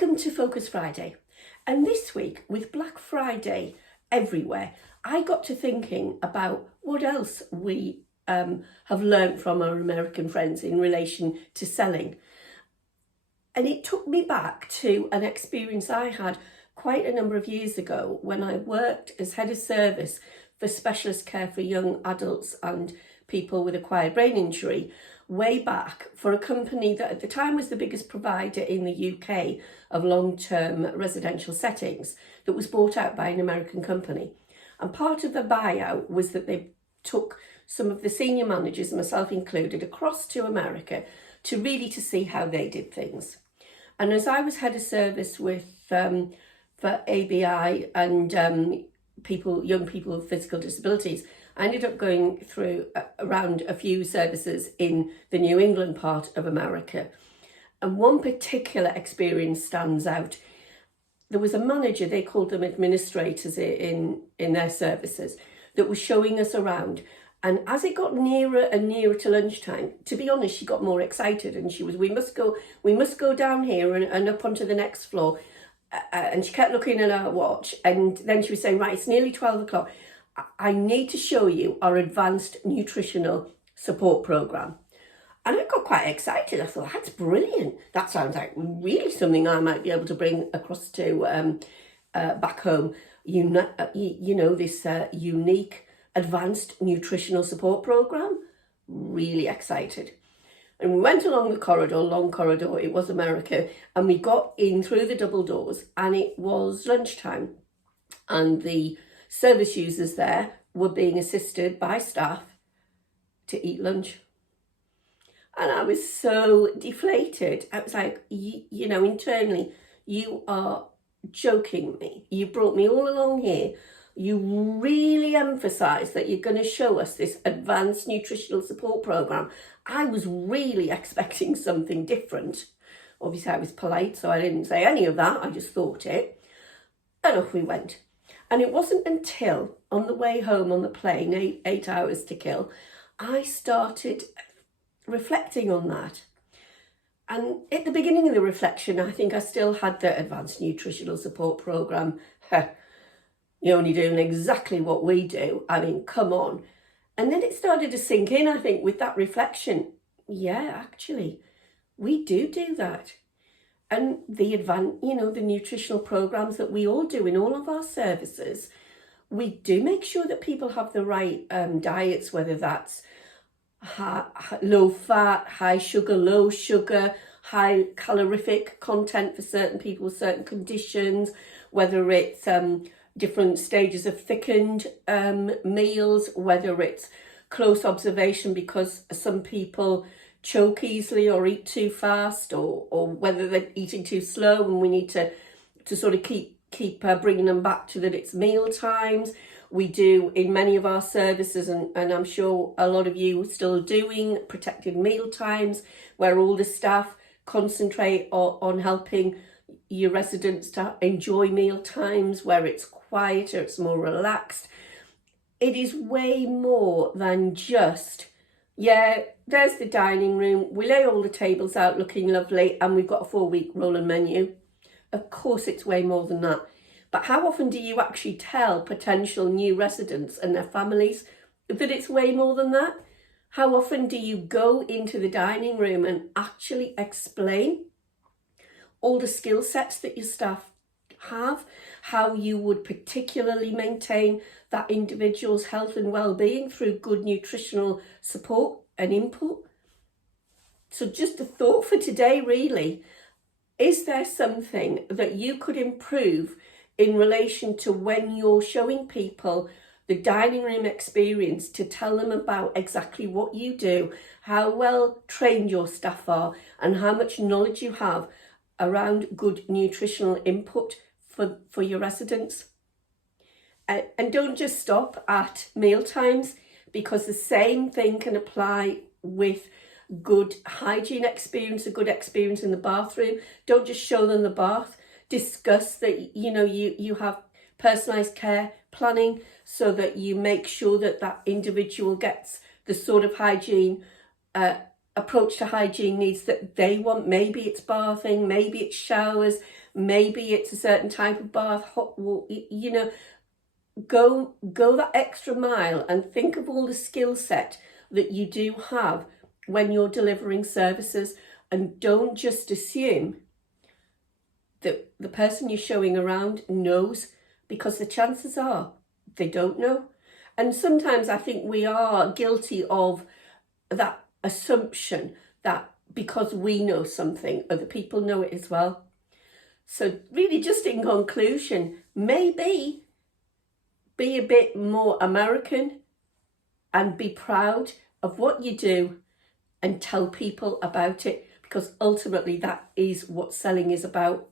Welcome to Focus Friday. And this week, with Black Friday everywhere, I got to thinking about what else we have learned from our American friends in relation to selling. And it took me back to an experience I had quite a number of years ago when I worked as head of service for specialist care for young adults and people with acquired brain injury, way back for a company that at the time was the biggest provider in the UK of long-term residential settings that was bought out by an American company. And part of the buyout was that they took some of the senior managers, myself included, across to America to see how they did things. And as I was head of service with for ABI and young people with physical disabilities, I ended up going through around a few services in the New England part of America. And one particular experience stands out. There was a manager, they called them administrators in their services, that was showing us around. And as it got nearer and nearer to lunchtime, to be honest, she got more excited and she was, we must go down here and up onto the next floor. And she kept looking at her watch, and then she was saying, right, it's nearly 12 o'clock. I need to show you our advanced nutritional support program. And I got quite excited. I thought, that's brilliant. That sounds like really something I might be able to bring across to back home. This unique advanced nutritional support program. Really excited. And we went along the corridor, long corridor, it was America, and we got in through the double doors, and it was lunchtime. And the service users there were being assisted by staff to eat lunch. And I was so deflated. I was like, internally, you are joking me. You brought me all along here. You really emphasise that you're going to show us this advanced nutritional support program. I was really expecting something different. Obviously, I was polite, so I didn't say any of that. I just thought it. And off we went. And it wasn't until on the way home on the plane, 8 hours to kill, I started reflecting on that. And at the beginning of the reflection, I think I still had the advanced nutritional support program. You're only doing exactly what we do. I mean, come on. And then it started to sink in, I think, with that reflection. Yeah, actually, we do that. And the the nutritional programs that we all do in all of our services, we do make sure that people have the right diets, whether that's low fat, high sugar, low sugar, high calorific content for certain people with certain conditions, whether it's different stages of thickened meals, whether it's close observation because some people choke easily or eat too fast, or whether they're eating too slow and we need to sort of keep bringing them back to that it's meal times. We do in many of our services, and I'm sure a lot of you are still doing, protected meal times, where all the staff concentrate on helping your residents to enjoy meal times, where it's quieter, it's more relaxed. It is way more than just, there's the dining room, we lay all the tables out looking lovely, and we've got a 4-week rolling menu. Of course it's way more than that. But how often do you actually tell potential new residents and their families that it's way more than that? How often do you go into the dining room and actually explain all the skill sets that your staff have, how you would particularly maintain that individual's health and well-being through good nutritional support and input? So just a thought for today, really. Is there something that you could improve in relation to when you're showing people the dining room experience, to tell them about exactly what you do, how well trained your staff are, and how much knowledge you have around good nutritional input for your residents? And don't just stop at meal times, because the same thing can apply with good hygiene experience, a good experience in the bathroom. Don't just show them the bath. Discuss that, you have personalised care planning so that you make sure that individual gets the sort of hygiene approach to hygiene needs that they want. Maybe it's bathing, maybe it's showers, maybe it's a certain type of bath, hot water, you know, go that extra mile and think of all the skill set that you do have when you're delivering services, and don't just assume that the person you're showing around knows, because the chances are they don't know. And sometimes I think we are guilty of that assumption that because we know something, other people know it as well. So really, just in conclusion, maybe be a bit more American and be proud of what you do and tell people about it, because ultimately that is what selling is about.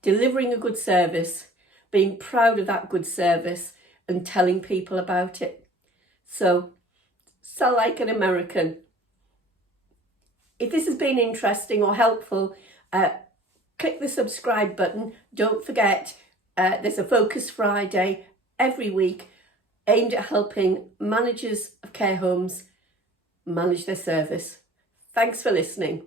Delivering a good service, being proud of that good service and telling people about it. So, sell like an American. If this has been interesting or helpful, click the subscribe button. Don't forget, there's a Focus Friday every week aimed at helping managers of care homes manage their service. Thanks for listening.